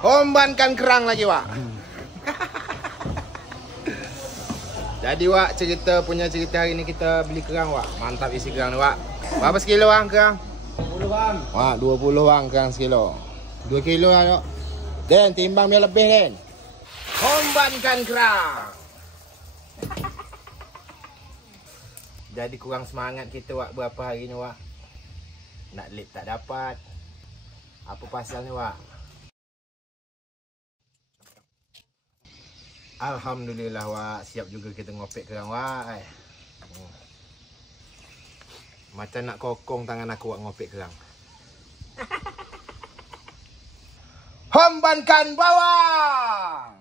Hombankan kerang lagi, Wak. Jadi, Wak, punya cerita hari ni kita beli kerang, Wak. Mantap isi kerang ni, Wak. Berapa sekilo, Wak, kerang? 20 bang. Wak, 20 bang kerang sekilo. 2 kilo lah, Wak. Den, timbang biar lebih, Den. Hombankan kerang. Jadi kurang semangat kita, Wak, berapa hari ni, Wak. Nak lip tak dapat. Apa pasal ni, Wak? Alhamdulillah, Wak. Siap juga kita ngopek kerang, Wak. Macam nak kokong tangan aku, Wak, ngopek kerang. Hombankan bawang.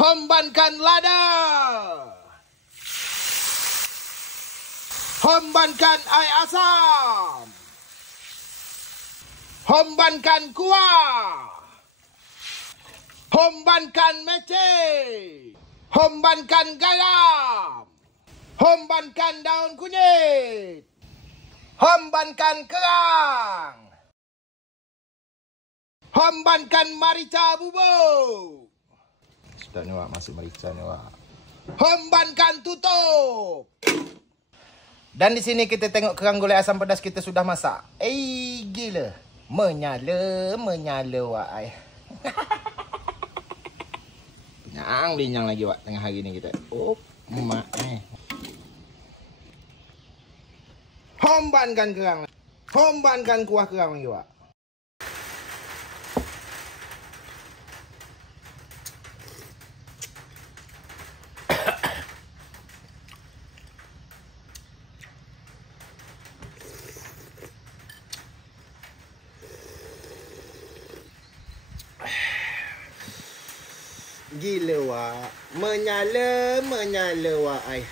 Hombankan lada. Hombankan air asam. Hombankan kuah. Hombankan mece. Hombankan garam. Hombankan daun kunyit. Hombankan kerang. Hombankan marica bubuk. Sudah ni, Wak, masih marica ni, Wak. Hombankan tutup. Dan di sini kita tengok kerang gulai asam pedas kita sudah masak. Gila. Menyala, Wak. Binyang lagi, Wak, tengah hari ni kita. Mak. Hombankan kerang. Hombankan kuah kerang lagi, Wak. Gila, Wak. Menyala, Wak.